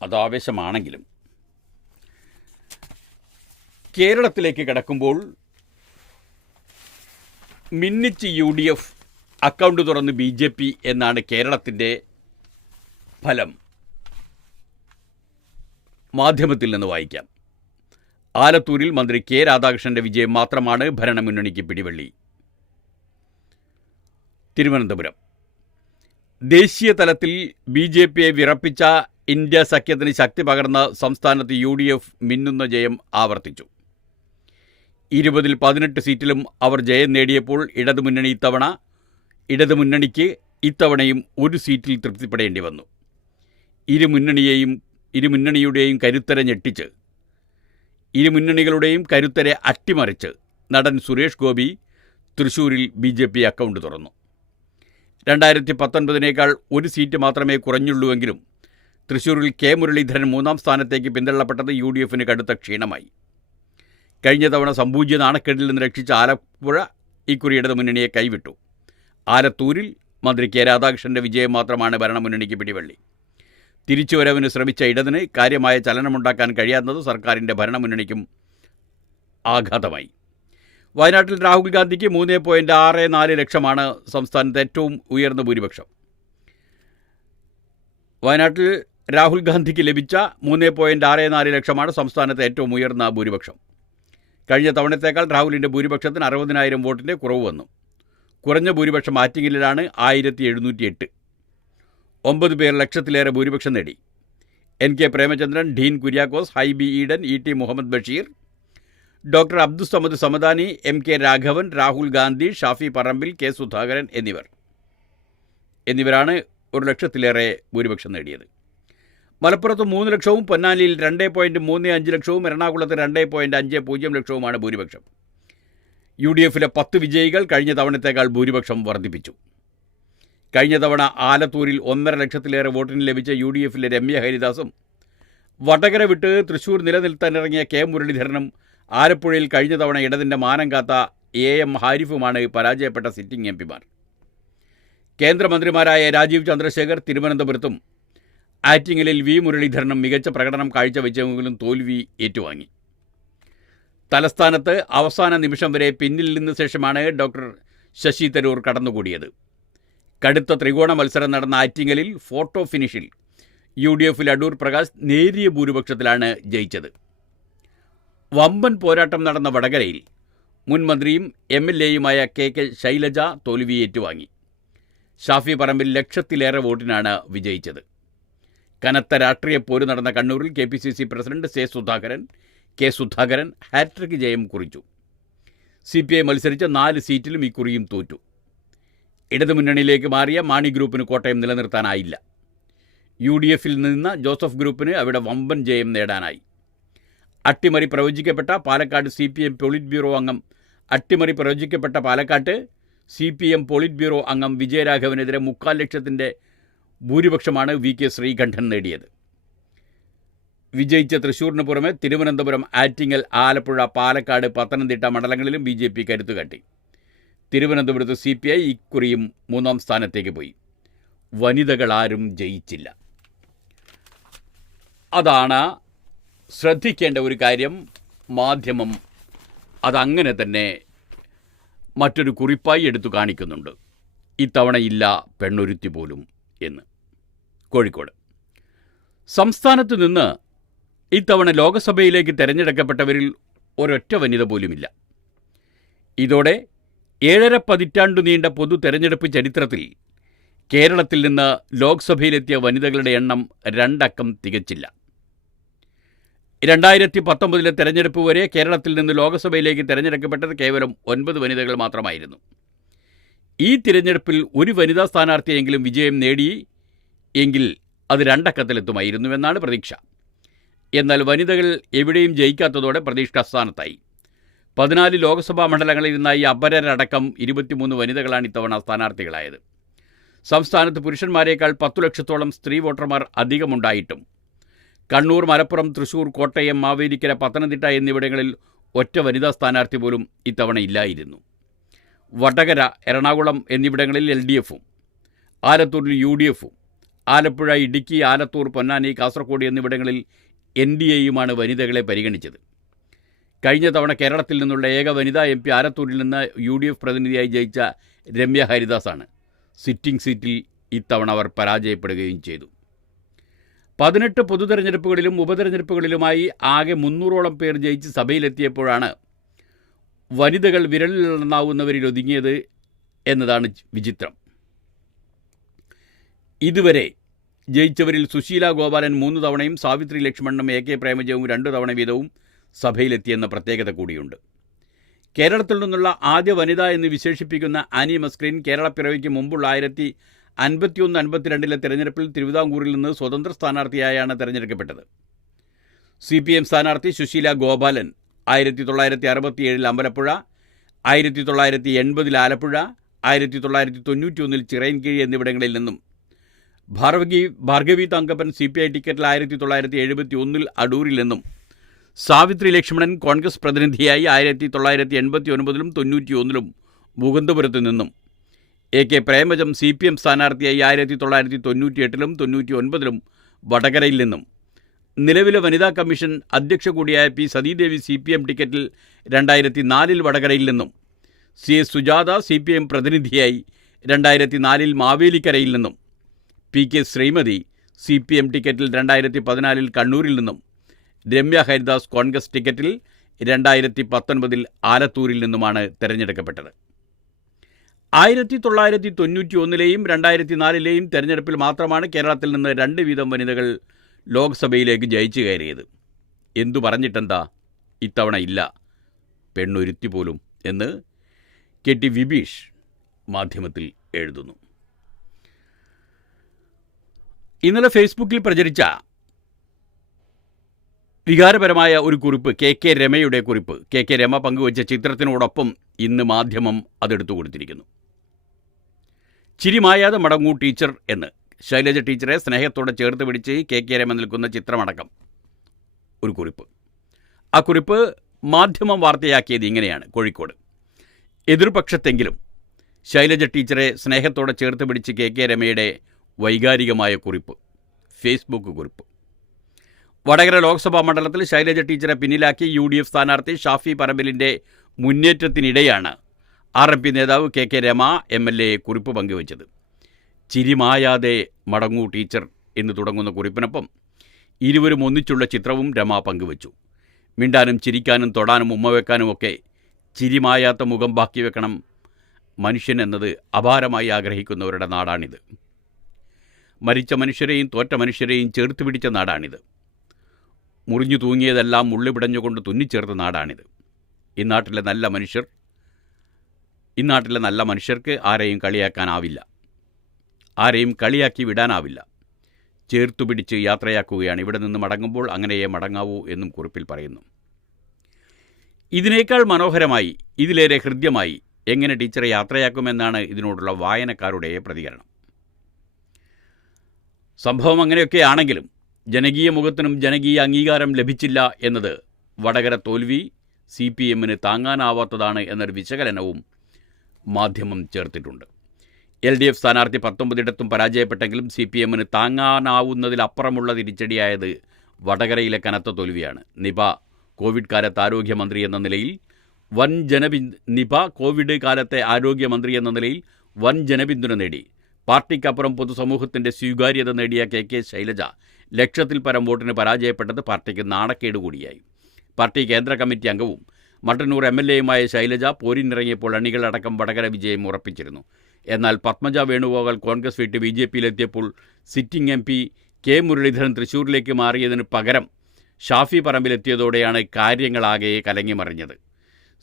അതാവേശമാണെങ്കിലും കേരളത്തിലേക്ക് കടക്കുമ്പോൾ മിന്നിച്ച് UDF, അക്കൗണ്ട് തുറന്ന് BJP എന്നാണ് കേരളത്തിൻ്റെ ഫലം. മാധ്യമത്തിൽ നിന്ന് വായിക്കാം. ആലത്തൂരിൽ മന്ത്രി K രാധാകൃഷ്ണൻ്റെ വിജയം മാത്രമാണ് ഭരണമുന്നണിക്ക് പിടിവള്ളി. തിരുവനന്തപുരം. ദേശീയ തലത്തിൽ BJPയെ വിറപ്പിച്ച ഇന്ത്യ സഖ്യത്തിന് ശക്തി പകർന്ന സംസ്ഥാനത്ത് UDF മിന്നുന്ന ജയം ആവർത്തിച്ചു. 20ൽ 18 സീറ്റിലും അവർ ജയം നേടിയപ്പോൾ ഇടതുമുന്നണിക്ക് ഇത്തവണയും ഒരു സീറ്റിൽ തൃപ്തിപ്പെടേണ്ടി വന്നു. ഇരുമുന്നണിയുടെയും കരുത്തരെ അട്ടിമറിച്ച് നടൻ സുരേഷ് ഗോപി തൃശ്ശൂരിൽ BJP അക്കൗണ്ട് തുറന്നു. 2019 ഒരു സീറ്റ് മാത്രമേ കുറഞ്ഞുള്ളൂവെങ്കിലും തൃശ്ശൂരിൽ K മുരളീധരൻ 3ാം സ്ഥാനത്തേക്ക് പിന്തള്ളപ്പെട്ടത് UDFന് കടുത്ത ക്ഷീണമായി. കഴിഞ്ഞ തവണ സമ്പൂജ്യ നാണക്കേടിൽ നിന്ന് രക്ഷിച്ച ആലപ്പുഴ ഇക്കുറി ഇടതുമുന്നണിയെ കൈവിട്ടു. ആലത്തൂരിൽ മന്ത്രി K രാധാകൃഷ്ണൻ്റെ വിജയം മാത്രമാണ് ഭരണമുന്നണിക്ക് പിടിവള്ളി. തിരിച്ചുവരവിന് ശ്രമിച്ച ഇടതിന് കാര്യമായ ചലനമുണ്ടാക്കാൻ കഴിയാത്തത് സർക്കാരിൻ്റെ ഭരണമുന്നണിക്കും ആഘാതമായി. വയനാട്ടിൽ രാഹുൽ ഗാന്ധിക്ക് 3.64 ലക്ഷമാണ് സംസ്ഥാനത്ത് ഏറ്റവും ഉയർന്ന ഭൂരിപക്ഷം. വയനാട്ടിൽ രാഹുൽ ഗാന്ധിക്ക് ലഭിച്ച 3.64 ലക്ഷമാണ് സംസ്ഥാനത്തെ ഏറ്റവും ഉയർന്ന ഭൂരിപക്ഷം. കഴിഞ്ഞ തവണത്തേക്കാൾ രാഹുലിൻ്റെ ഭൂരിപക്ഷത്തിന് 60,000 വോട്ടിൻ്റെ കുറവ് വന്നു. കുറഞ്ഞ ഭൂരിപക്ഷം ആറ്റിങ്ങലിലാണ് 1708. 9 പേർ ലക്ഷത്തിലേറെ ഭൂരിപക്ഷം നേടി. NK Premachandran, Dean Kuriakose, Hibi Eden, ET Muhammad Basheer, doctor Abdussamad Samadani, MK Raghavan, Rahul Gandhi, Shafi Parambil, K Sudhakaran എന്നിവരാണ് 1 ലക്ഷത്തിലേറെ ഭൂരിപക്ഷം നേടിയത്. മലപ്പുറത്ത് 3 ലക്ഷവും പൊന്നാനിയിൽ 2.35 ലക്ഷവും എറണാകുളത്ത് 2.50 ലക്ഷവുമാണ് ഭൂരിപക്ഷം. UDFിലെ 10 വിജയികൾ കഴിഞ്ഞ തവണത്തേക്കാൾ ഭൂരിപക്ഷം വർദ്ധിപ്പിച്ചു. കഴിഞ്ഞ തവണ ആലത്തൂരിൽ 1.5 ലക്ഷത്തിലേറെ വോട്ടിന് ലഭിച്ച UDFിലെ രമ്യ ഹരിദാസും വടകര വിട്ട് തൃശൂർ നിലനിർത്താനിറങ്ങിയ കെ മുരളീധരനും ആലപ്പുഴയിൽ കഴിഞ്ഞ തവണ ഇടതിൻ്റെ മാനം കാത്ത AM ഹാരിഫുമാണ് പരാജയപ്പെട്ട സിറ്റിംഗ് MPമാർ. കേന്ദ്രമന്ത്രിമാരായ രാജീവ് ചന്ദ്രശേഖർ തിരുവനന്തപുരത്തും ആറ്റിങ്ങലിൽ V മുരളീധരനും മികച്ച പ്രകടനം കാഴ്ചവെച്ചെങ്കിലും തോൽവി ഏറ്റുവാങ്ങി. തലസ്ഥാനത്ത് അവസാന നിമിഷം വരെ പിന്നിൽ നിന്ന ശേഷമാണ് ഡോക്ടർ ശശി തരൂർ കടന്നുകൂടിയത്. കടുത്ത ത്രികോണ മത്സരം നടന്ന ആറ്റിങ്ങലിൽ ഫോട്ടോ ഫിനിഷിൽ UDFിൽ അടൂർ പ്രകാശ് നേരിയ ഭൂരിപക്ഷത്തിലാണ് ജയിച്ചത്. വമ്പൻ പോരാട്ടം നടന്ന വടകരയിൽ മുൻ മന്ത്രിയും MLAയുമായ KK ശൈലജ തോൽവി ഏറ്റുവാങ്ങി. ഷാഫി പറമ്പിൽ ലക്ഷത്തിലേറെ വോട്ടിനാണ് വിജയിച്ചത്. കനത്ത രാഷ്ട്രീയ പോര് നടന്ന കണ്ണൂരിൽ KPCC president K Sudhakaran hat trick ജയം കുറിച്ചു. CPI മത്സരിച്ച 4 സീറ്റിലും ഇക്കുറിയും തോറ്റു. ഇടതുമുന്നണിയിലേക്ക് മാറിയ മാണി ഗ്രൂപ്പിന് കോട്ടയം നിലനിർത്താനായില്ല. UDFിൽ നിന്ന് ജോസഫ് ഗ്രൂപ്പിന് അവിടെ വമ്പൻ ജയം നേടാനായി. അട്ടിമറി പ്രവചിക്കപ്പെട്ട പാലക്കാട് CPM പോളിറ്റ് ബ്യൂറോ അംഗം വിജയരാഘവനെതിരെ 3/4 ലക്ഷത്തിൻ്റെ ഭൂരിപക്ഷമാണ് VK ശ്രീകണ്ഠൻ നേടിയത്. വിജയിച്ച തൃശൂരിന് പുറമെ തിരുവനന്തപുരം, ആറ്റിങ്ങൽ, ആലപ്പുഴ, പാലക്കാട്, പത്തനംതിട്ട മണ്ഡലങ്ങളിലും BJP കരുത്തുകാട്ടി. തിരുവനന്തപുരത്ത് CPI ഇക്കുറിയും 3ാം സ്ഥാനത്തേക്ക് പോയി. വനിതകളാരും ജയിച്ചില്ല. അതാണ് ശ്രദ്ധിക്കേണ്ട ഒരു കാര്യം. മാധ്യമം അതങ്ങനെ തന്നെ മറ്റൊരു കുറിപ്പായി എടുത്തു കാണിക്കുന്നുണ്ട്. ഇത്തവണയില്ല പെണ്ണൊരുത്തി പോലും എന്ന്. കോഴിക്കോട് സംസ്ഥാനത്ത് നിന്ന് ഇത്തവണ ലോക്സഭയിലേക്ക് തിരഞ്ഞെടുക്കപ്പെട്ടവരിൽ ഒരൊറ്റ വനിത പോലുമില്ല. ഇതോടെ 7.5 പതിറ്റാണ്ടു നീണ്ട പൊതു തെരഞ്ഞെടുപ്പ് ചരിത്രത്തിൽ കേരളത്തിൽ നിന്ന് ലോക്സഭയിലെത്തിയ വനിതകളുടെ എണ്ണം 2 അക്കം തികച്ചില്ല. 2019 തെരഞ്ഞെടുപ്പ് വരെ കേരളത്തിൽ നിന്ന് ലോക്സഭയിലേക്ക് തിരഞ്ഞെടുക്കപ്പെട്ടത് കേവലം 9 വനിതകൾ മാത്രമായിരുന്നു. ഈ തിരഞ്ഞെടുപ്പിൽ ഒരു വനിതാ സ്ഥാനാർത്ഥിയെങ്കിലും വിജയം നേടി എങ്കിൽ അത് 2 അക്കത്തിലെത്തുമായിരുന്നുവെന്നാണ് പ്രതീക്ഷ. എന്നാൽ വനിതകൾ എവിടെയും ജയിക്കാത്തതോടെ പ്രതീക്ഷ അസ്ഥാനത്തായി. 14 ലോക്സഭാ മണ്ഡലങ്ങളിൽ നിന്നായി അപരരടക്കം 23 വനിതകളാണ് ഇത്തവണ സ്ഥാനാർത്ഥികളായത്. സംസ്ഥാനത്ത് പുരുഷന്മാരേക്കാൾ 10 ലക്ഷത്തോളം സ്ത്രീ വോട്ടർമാർ അധികമുണ്ടായിട്ടും കണ്ണൂർ, മലപ്പുറം, തൃശൂർ, കോട്ടയം, മാവേലിക്കര, പത്തനംതിട്ട എന്നിവിടങ്ങളിൽ ഒറ്റ വനിതാ സ്ഥാനാർത്ഥി പോലും ഇത്തവണ ഇല്ലായിരുന്നു. വടകര, എറണാകുളം എന്നിവിടങ്ങളിൽ LDFും ആലത്തൂരിൽ UDFും ആലപ്പുഴ, ഇടുക്കി, ആലത്തൂർ, പൊന്നാനി, കാസർഗോഡ് എന്നിവിടങ്ങളിൽ NDAയുമാണ് വനിതകളെ പരിഗണിച്ചത്. കഴിഞ്ഞ തവണ കേരളത്തിൽ നിന്നുള്ള ഏക വനിതാ MP ആലത്തൂരിൽ നിന്ന് UDF പ്രതിനിധിയായി ജയിച്ച രമ്യ ഹരിദാസാണ്. സിറ്റിംഗ് സീറ്റിൽ ഇത്തവണ അവർ പരാജയപ്പെടുകയും ചെയ്തു. 18 പൊതുതെരഞ്ഞെടുപ്പുകളിലും ഉപതെരഞ്ഞെടുപ്പുകളിലുമായി ആകെ 300ഓളം പേർ ജയിച്ച് സഭയിലെത്തിയപ്പോഴാണ് വനിതകൾ വിരലിലെണ്ണാവുന്നവരിൽ ഒതുങ്ങിയത് എന്നതാണ് വിചിത്രം. ഇതുവരെ ജയിച്ചവരിൽ സുശീല ഗോപാലൻ 3 തവണയും സാവിത്രി ലക്ഷ്മണനും AK പ്രേമജവും 2 തവണ വീതവും സഭയിലെത്തിയെന്ന പ്രത്യേകത കൂടിയുണ്ട്. കേരളത്തിൽ നിന്നുള്ള ആദ്യ വനിത എന്ന് വിശേഷിപ്പിക്കുന്ന ആനി മസ്ക്രീൻ കേരളപ്പിറവിക്ക് മുമ്പുള്ള 1951-52 തെരഞ്ഞെടുപ്പിൽ തിരുവിതാംകൂറിൽ നിന്ന് സ്വതന്ത്ര സ്ഥാനാർത്ഥിയായാണ് തെരഞ്ഞെടുക്കപ്പെട്ടത്. CPM സ്ഥാനാർത്ഥി സുശീല ഗോപാലൻ 1967 അമ്പലപ്പുഴ, 1980 ആലപ്പുഴ, 1991 ചിറയൻകീഴ് എന്നിവിടങ്ങളിൽ നിന്നും, ഭാർഗവി തങ്കപ്പൻ CPI ടിക്കറ്റിൽ 1971 അടൂരിൽ നിന്നും, സാവിത്രി ലക്ഷ്മണൻ കോൺഗ്രസ് പ്രതിനിധിയായി 1989 91 മുകുന്ദപുരത്ത് നിന്നും, AK പ്രേമജം CPM സ്ഥാനാർത്ഥിയായി 1998 99 വടകരയിൽ നിന്നും, നിലവിലെ വനിതാ കമ്മീഷൻ അധ്യക്ഷ കൂടിയായ P സതീദേവി CPM ടിക്കറ്റിൽ 2004 വടകരയിൽ നിന്നും, CS സുജാത CPM പ്രതിനിധിയായി 2004 മാവേലിക്കരയിൽ നിന്നും, PK ശ്രീമതി CPM ടിക്കറ്റിൽ 2014 കണ്ണൂരിൽ നിന്നും, രമ്യ ഹരിദാസ് കോൺഗ്രസ് ടിക്കറ്റിൽ 2019 ആലത്തൂരിൽ നിന്നുമാണ് തെരഞ്ഞെടുക്കപ്പെട്ടത്. 1991 2004 തെരഞ്ഞെടുപ്പിൽ മാത്രമാണ് കേരളത്തിൽ നിന്ന് 2 വീതം വനിതകൾ ലോക്സഭയിലേക്ക് ജയിച്ചു കയറിയത്. എന്തു പറഞ്ഞിട്ടെന്താ, ഇത്തവണ ഇല്ല പെണ്ണൊരുത്തി പോലും എന്ന് KT വിബീഷ് മാധ്യമത്തിൽ എഴുതുന്നു. ഇന്നലെ ഫേസ്ബുക്കിൽ പ്രചരിച്ച വികാരപരമായ ഒരു കുറിപ്പ്, കെ രമയുടെ കുറിപ്പ്, കെ രമ പങ്കുവച്ച ചിത്രത്തിനോടൊപ്പം ഇന്ന് മാധ്യമം അതെടുത്തു കൊടുത്തിരിക്കുന്നു. ചിരിമായാതെ മടങ്ങൂ ടീച്ചർ എന്ന് ശൈലജ ടീച്ചറെ സ്നേഹത്തോടെ ചേർത്ത് പിടിച്ച് കെ രമ നിൽക്കുന്ന ചിത്രമടക്കം ഒരു കുറിപ്പ്. ആ കുറിപ്പ് മാധ്യമം വാർത്തയാക്കിയത് ഇങ്ങനെയാണ്: കോഴിക്കോട് എതിർപക്ഷത്തെങ്കിലും ശൈലജ ടീച്ചറെ സ്നേഹത്തോടെ ചേർത്ത് പിടിച്ച് കെ രമയുടെ വൈകാരികമായ കുറിപ്പ്, ഫേസ്ബുക്ക് കുറിപ്പ്. വടകര ലോക്സഭാ മണ്ഡലത്തിൽ ശൈലജ ടീച്ചറെ പിന്നിലാക്കി UDF സ്ഥാനാർത്ഥി ഷാഫി പറമ്പിലിൻ്റെ മുന്നേറ്റത്തിനിടെയാണ് RMP നേതാവ് കെ രമ MLA കുറിപ്പ് പങ്കുവച്ചത്. ചിരിമായാതെ മടങ്ങൂ ടീച്ചർ എന്ന് തുടങ്ങുന്ന കുറിപ്പിനൊപ്പം ഇരുവരും ഒന്നിച്ചുള്ള ചിത്രവും രമ പങ്കുവച്ചു. മിണ്ടാനും ചിരിക്കാനും തൊടാനും ഉമ്മവെക്കാനുമൊക്കെ ചിരിമായാത്ത മുഖം ബാക്കി വെക്കണം മനുഷ്യൻ എന്നത് അപാരമായി ആഗ്രഹിക്കുന്നവരുടെ നാടാണിത്. മരിച്ച മനുഷ്യരെയും തോറ്റ മനുഷ്യരെയും ചേർത്ത് പിടിച്ച നാടാണിത്. മുറിഞ്ഞു തൂങ്ങിയതെല്ലാം മുള്ളിപിടഞ്ഞുകൊണ്ട് തുന്നിച്ചേർത്ത നാടാണിത്. ഈ നാട്ടിലെ നല്ല മനുഷ്യർക്ക് ആരെയും കളിയാക്കാനാവില്ല, ആരെയും കളിയാക്കി വിടാനാവില്ല. ചേർത്തു പിടിച്ച് യാത്രയാക്കുകയാണ്. ഇവിടെ നിന്ന് മടങ്ങുമ്പോൾ അങ്ങനെയേ മടങ്ങാവൂ എന്നും കുറിപ്പിൽ പറയുന്നു. ഇതിനേക്കാൾ മനോഹരമായി, ഇതിലേറെ ഹൃദ്യമായി എങ്ങനെ ടീച്ചറെ യാത്രയാക്കുമെന്നാണ് ഇതിനോടുള്ള വായനക്കാരുടെ പ്രതികരണം. സംഭവം അങ്ങനെയൊക്കെ ആണെങ്കിലും ജനകീയ മുഖത്തിനും ജനകീയ അംഗീകാരം ലഭിച്ചില്ല എന്നത് വടകര തോൽവി CPMന് താങ്ങാനാവാത്തതാണ് എന്നൊരു വിശകലനവും മാധ്യമം ചേർത്തിട്ടുണ്ട്. LDF സ്ഥാനാർത്ഥി 19 പരാജയപ്പെട്ടെങ്കിലും CPMന് താങ്ങാനാവുന്നതിലപ്പുറമുള്ള തിരിച്ചടിയായത് വടകരയിലെ കനത്ത തോൽവിയാണ്. നിപ കോവിഡ് കാലത്ത് ആരോഗ്യമന്ത്രി എന്ന നിലയിൽ വൻ ജനപിന്തുണ നേടി. പാർട്ടിക്കപ്പുറം പൊതുസമൂഹത്തിൻ്റെ സ്വീകാര്യത നേടിയ കെ ശൈലജ ലക്ഷത്തിൽ പരം വോട്ടിന് പരാജയപ്പെട്ടത് പാർട്ടിക്ക് നാണക്കേട് കൂടിയായി. പാർട്ടി കേന്ദ്ര കമ്മിറ്റി അംഗവും മട്ടന്നൂർ MLAയുമായ ശൈലജ പോരിനിറങ്ങിയപ്പോൾ അണികളടക്കം വടകര വിജയം ഉറപ്പിച്ചിരുന്നു. എന്നാൽ പത്മജ വേണുഗോപാൽ കോൺഗ്രസ് വിട്ട് BJPയിലെത്തിയപ്പോൾ സിറ്റിംഗ് MP കെ മുരളീധരൻ തൃശ്ശൂരിലേക്ക് മാറിയതിന് പകരം ഷാഫി പറമ്പിലെത്തിയതോടെയാണ് കാര്യങ്ങളാകെ കലങ്ങിമറിഞ്ഞത്.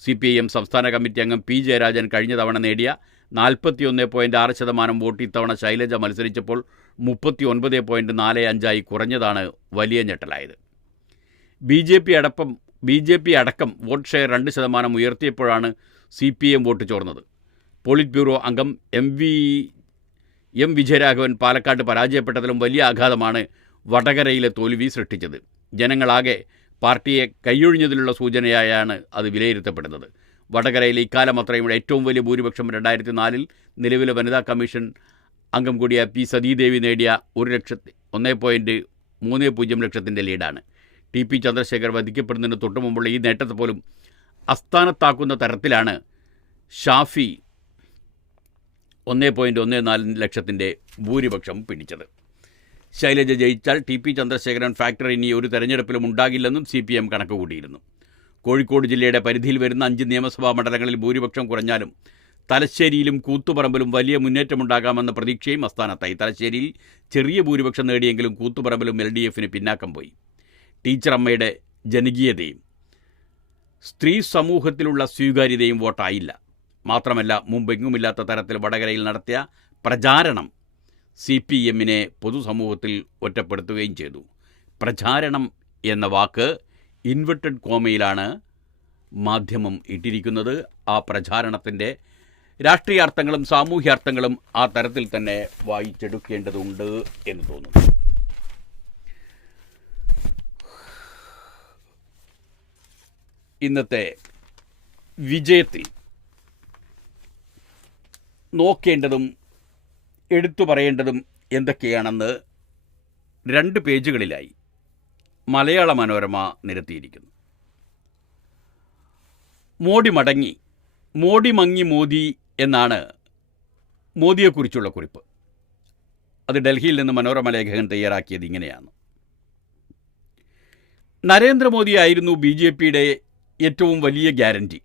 CPIM സംസ്ഥാന കമ്മിറ്റി അംഗം P ജയരാജൻ കഴിഞ്ഞ തവണ നേടിയ 41.6% വോട്ട് ഇത്തവണ ശൈലജ മത്സരിച്ചപ്പോൾ 39.45 കുറഞ്ഞതാണ് വലിയ ഞെട്ടലായത്. BJP അടക്കം വോട്ട് ഷെയർ 2% ഉയർത്തിയപ്പോഴാണ് CPM വോട്ട് ചോർന്നത്. പോളിറ്റ് ബ്യൂറോ അംഗം എം വിജയരാഘവൻ പാലക്കാട് പരാജയപ്പെട്ടതിലും വലിയ ആഘാതമാണ് വടകരയിലെ തോൽവി സൃഷ്ടിച്ചത്. ജനങ്ങളാകെ പാർട്ടിയെ കൈയൊഴിഞ്ഞതിലുള്ള സൂചനയായാണ് അത് വിലയിരുത്തപ്പെടുന്നത്. വടകരയിലെ ഇക്കാലം അത്രയും ഏറ്റവും വലിയ ഭൂരിപക്ഷം 2004 നിലവിലെ വനിതാ കമ്മീഷൻ അംഗം കൂടിയ P സതീദേവി നേടിയ 1.30 ലക്ഷത്തിൻ്റെ ലീഡാണ്. TP ചന്ദ്രശേഖർ വധിക്കപ്പെടുന്നതിന് തൊട്ടുമുമ്പുള്ള ഈ നേട്ടത്തെ പോലും അസ്ഥാനത്താക്കുന്ന തരത്തിലാണ് ഷാഫി 1.14 ലക്ഷത്തിൻ്റെ ഭൂരിപക്ഷം പിടിച്ചത്. ശൈലജ ജയിച്ചാൽ TP ചന്ദ്രശേഖരൻ ഫാക്ടർ ഇനി ഒരു തെരഞ്ഞെടുപ്പിലും ഉണ്ടാകില്ലെന്നും CPM കണക്കുകൂട്ടിയിരുന്നു. കോഴിക്കോട് ജില്ലയുടെ പരിധിയിൽ വരുന്ന 5 നിയമസഭാ മണ്ഡലങ്ങളിൽ ഭൂരിപക്ഷം കുറഞ്ഞാലും തലശ്ശേരിയിലും കൂത്തുപറമ്പിലും വലിയ മുന്നേറ്റമുണ്ടാകാമെന്ന പ്രതീക്ഷയും അസ്ഥാനത്തായി. തലശ്ശേരിയിൽ ചെറിയ ഭൂരിപക്ഷം നേടിയെങ്കിലും കൂത്തുപറമ്പിലും LDFന് പിന്നാക്കം പോയി. ടീച്ചറമ്മയുടെ ജനകീയതയും സ്ത്രീ സമൂഹത്തിലുള്ള സ്വീകാര്യതയും വോട്ടായില്ല. മാത്രമല്ല, മുമ്പെങ്ങുമില്ലാത്ത തരത്തിൽ വടകരയിൽ നടത്തിയ പ്രചാരണം CPMനെ പൊതുസമൂഹത്തിൽ ഒറ്റപ്പെടുത്തുകയും ചെയ്തു. പ്രചാരണം എന്ന വാക്ക് ഇൻവെർട്ടഡ് കോമയിലാണ് മാധ്യമം ഇട്ടിരിക്കുന്നത്. ആ പ്രചാരണത്തിൻ്റെ രാഷ്ട്രീയാർത്ഥങ്ങളും സാമൂഹ്യാർത്ഥങ്ങളും ആ തരത്തിൽ തന്നെ വായിച്ചെടുക്കേണ്ടതുണ്ട് എന്ന് തോന്നുന്നു. ഇന്നത്തെ വിജയത്തിൽ നോക്കേണ്ടതും എടുത്തു പറയേണ്ടതും എന്തൊക്കെയാണെന്ന് 2 പേജുകളിലായി മലയാള മനോരമ നിരത്തിയിരിക്കുന്നു. മോഡി മടങ്ങി, മോഡി മങ്ങി മോദി എന്നാണ് മോദിയെക്കുറിച്ചുള്ള കുറിപ്പ്. അത് ഡൽഹിയിൽ നിന്ന് മനോരമ ലേഖകൻ തയ്യാറാക്കിയത് ഇങ്ങനെയാണ്: നരേന്ദ്രമോദിയായിരുന്നു BJPയുടെ ഏറ്റവും വലിയ ഗ്യാരണ്ടി.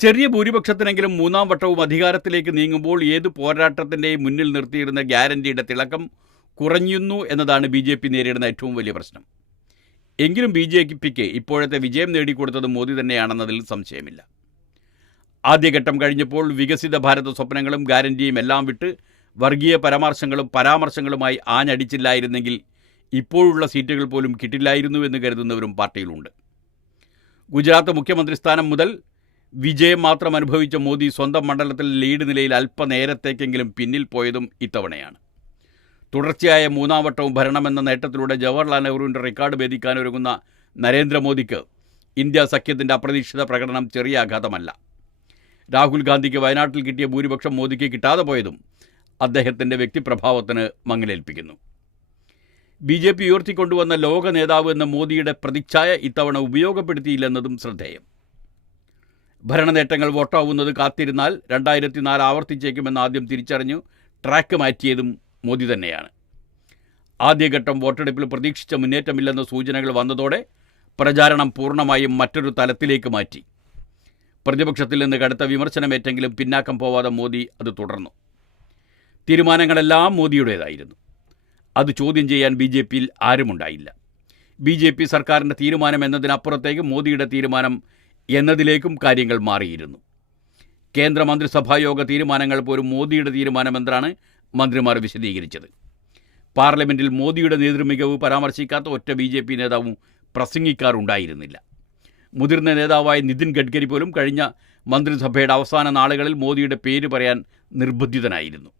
ചെറിയ ഭൂരിപക്ഷത്തിനെങ്കിലും 3ാം വട്ടവും അധികാരത്തിലേക്ക് നീങ്ങുമ്പോൾ ഏത് പോരാട്ടത്തിൻ്റെയും മുന്നിൽ നിർത്തിയിരുന്ന ഗ്യാരണ്ടിയുടെ തിളക്കം കുറഞ്ഞുന്നു എന്നതാണ് BJP നേരിടുന്ന ഏറ്റവും വലിയ പ്രശ്നം. എങ്കിലും BJPക്ക് ഇപ്പോഴത്തെ വിജയം നേടിക്കൊടുത്തത് മോദി തന്നെയാണെന്നതിൽ സംശയമില്ല. ആദ്യഘട്ടം കഴിഞ്ഞപ്പോൾ വികസിത ഭാരത സ്വപ്നങ്ങളും ഗ്യാരണ്ടിയും എല്ലാം വിട്ട് വർഗീയ പരാമർശങ്ങളുമായി ആഞ്ഞടിച്ചില്ലായിരുന്നെങ്കിൽ ഇപ്പോഴുള്ള സീറ്റുകൾ പോലും കിട്ടില്ലായിരുന്നുവെന്ന് കരുതുന്നവരും പാർട്ടിയിലുണ്ട്. ഗുജറാത്ത് മുഖ്യമന്ത്രി സ്ഥാനം മുതൽ വിജയം മാത്രം അനുഭവിച്ച മോദി സ്വന്തം മണ്ഡലത്തിൽ ലീഡ് നിലയിൽ അല്പനേരത്തേക്കെങ്കിലും പിന്നിൽ പോയതും ഇത്തവണയാണ്. തുടർച്ചയായ 3-ാം വട്ടവും ഭരണമെന്ന നേട്ടത്തിലൂടെ ജവഹർലാൽ നെഹ്റുവിൻ്റെ റെക്കോർഡ് ഭേദിക്കാനൊരുങ്ങുന്ന നരേന്ദ്രമോദിക്ക് ഇന്ത്യ സഖ്യത്തിൻ്റെ അപ്രതീക്ഷിത പ്രകടനം ചെറിയ ആഘാതമല്ല. രാഹുൽ ഗാന്ധിക്ക് വയനാട്ടിൽ കിട്ടിയ ഭൂരിപക്ഷം മോദിക്ക് കിട്ടാതെ പോയതും അദ്ദേഹത്തിൻ്റെ വ്യക്തിപ്രഭാവത്തിന് മങ്ങലേൽപ്പിക്കുന്നു. BJP ഉയർത്തിക്കൊണ്ടുവന്ന ലോക നേതാവ് എന്ന മോദിയുടെ പ്രതിച്ഛായ ഇത്തവണ ഉപയോഗപ്പെടുത്തിയില്ലെന്നതും ശ്രദ്ധേയം. ഭരണനേട്ടങ്ങൾ വോട്ടാവുന്നത് കാത്തിരുന്നാൽ 2004 ആവർത്തിച്ചേക്കുമെന്ന് ആദ്യം തിരിച്ചറിഞ്ഞു ട്രാക്ക് മാറ്റിയതും മോദി തന്നെയാണ്. ആദ്യഘട്ടം വോട്ടെടുപ്പിൽ പ്രതീക്ഷിച്ച മുന്നേറ്റമില്ലെന്ന സൂചനകൾ വന്നതോടെ പ്രചാരണം പൂർണ്ണമായും മറ്റൊരു തലത്തിലേക്ക് മാറ്റി. പ്രതിപക്ഷത്തിൽ നിന്ന് കടുത്ത വിമർശനമേറ്റെങ്കിലും പിന്നാക്കം പോവാതെ മോദി അത് തുടർന്നു. തീരുമാനങ്ങളെല്ലാം മോദിയുടേതായിരുന്നു. അത് ചോദ്യം ചെയ്യാൻ BJPയിൽ ആരുമുണ്ടായില്ല. BJP സർക്കാരിൻ്റെ തീരുമാനം എന്നതിനപ്പുറത്തേക്ക് മോദിയുടെ തീരുമാനം എന്നതിലേക്കും കാര്യങ്ങൾ മാറിയിരുന്നു. കേന്ദ്ര മന്ത്രിസഭായോഗ തീരുമാനങ്ങൾ പോലും മോദിയുടെ തീരുമാനമെന്നാണ് മന്ത്രിമാർ വിശദീകരിച്ചത്. പാർലമെൻറ്റിൽ മോദിയുടെ നേതൃമികവ് പരാമർശിക്കാത്ത ഒറ്റ BJP നേതാവും പ്രസംഗിക്കാറുണ്ടായിരുന്നില്ല. മുതിർന്ന നേതാവായ നിതിൻ ഗഡ്കരി പോലും കഴിഞ്ഞ മന്ത്രിസഭയുടെ അവസാന നാളുകളിൽ മോദിയുടെ പേര് പറയാൻ നിർബന്ധിതനായിരുന്നു.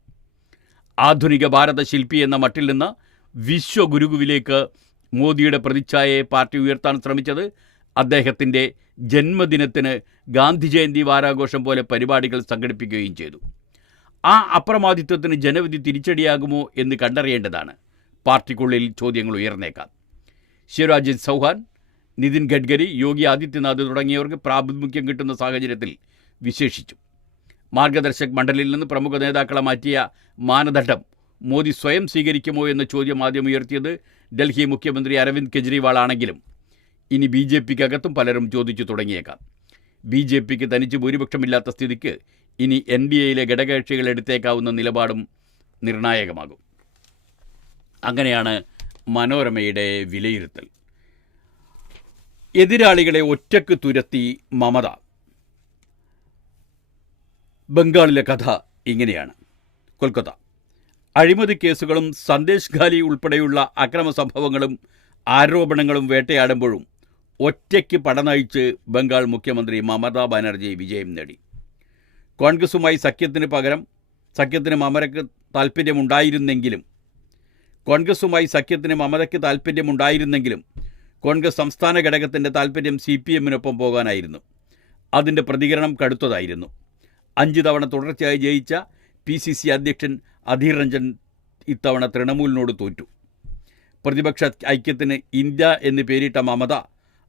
ആധുനിക ഭാരത ശില്പി എന്ന മട്ടിൽ നിന്ന് വിശ്വഗുരുവിലേക്ക് മോദിയുടെ പ്രതിച്ഛായയെ പാർട്ടി ഉയർത്താൻ ശ്രമിച്ചത് അദ്ദേഹത്തിൻ്റെ ജന്മദിനത്തിന് ഗാന്ധി ജയന്തി വാരാഘോഷം പോലെ പരിപാടികൾ സംഘടിപ്പിക്കുകയും ചെയ്തു. ആ അപ്രമാദിത്വത്തിന് ജനവിധി തിരിച്ചടിയാകുമോ എന്ന് കണ്ടറിയേണ്ടതാണ്. പാർട്ടിക്കുള്ളിൽ ചോദ്യങ്ങൾ ഉയർന്നേക്കാം. ശിവരാജ് ചൗഹാൻ, നിതിൻ ഗഡ്കരി, യോഗി ആദിത്യനാഥ് തുടങ്ങിയവർക്ക് പ്രാതിനിധ്യം കിട്ടുന്ന സാഹചര്യത്തിൽ വിശേഷിച്ചു. മാർഗദർശക് മണ്ഡലിൽ നിന്ന് പ്രമുഖ നേതാക്കളെ മാറ്റിയ മാനദണ്ഡം മോദി സ്വയം സ്വീകരിക്കുമോ എന്ന ചോദ്യം ആദ്യം ഉയർത്തിയത് ഡൽഹി മുഖ്യമന്ത്രി അരവിന്ദ് കെജ്രിവാൾ ആണെങ്കിലും ഇനി BJPക്കകത്തും പലരും ചോദിച്ചു തുടങ്ങിയേക്കാം. BJPക്ക് തനിച്ച് ഭൂരിപക്ഷമില്ലാത്ത സ്ഥിതിക്ക് ഇനി NDAയിലെ ഘടകകക്ഷികൾ എടുത്തേക്കാവുന്ന നിലപാടും നിർണായകമാകും. അങ്ങനെയാണ് മനോരമയുടെ വിലയിരുത്തൽ. എതിരാളികളെ ഒറ്റക്ക് തുരത്തി മമത. ബംഗാളിലെ കഥ ഇങ്ങനെയാണ്. കൊൽക്കത്ത അഴിമതി കേസുകളും സന്ദേശ് ഖാലി ഉൾപ്പെടെയുള്ള അക്രമ സംഭവങ്ങളും ആരോപണങ്ങളും വേട്ടയാടുമ്പോഴും ഒറ്റയ്ക്ക് പടനയിച്ച് ബംഗാൾ മുഖ്യമന്ത്രി മമതാ ബാനർജി വിജയം നേടി. കോൺഗ്രസുമായി സഖ്യത്തിന് മമതയ്ക്ക് താൽപ്പര്യമുണ്ടായിരുന്നെങ്കിലും കോൺഗ്രസ് സംസ്ഥാന ഘടകത്തിൻ്റെ താൽപ്പര്യം CPMനൊപ്പം പോകാനായിരുന്നു. അതിൻ്റെ പ്രതികരണം കടുത്തതായിരുന്നു. 5 തവണ തുടർച്ചയായി ജയിച്ച PCC അധ്യക്ഷൻ അധീർ രഞ്ജൻ ഇത്തവണ തൃണമൂലിനോട് തോറ്റു. പ്രതിപക്ഷ ഐക്യത്തിന് ഇന്ത്യ എന്ന് പേരിട്ട മമത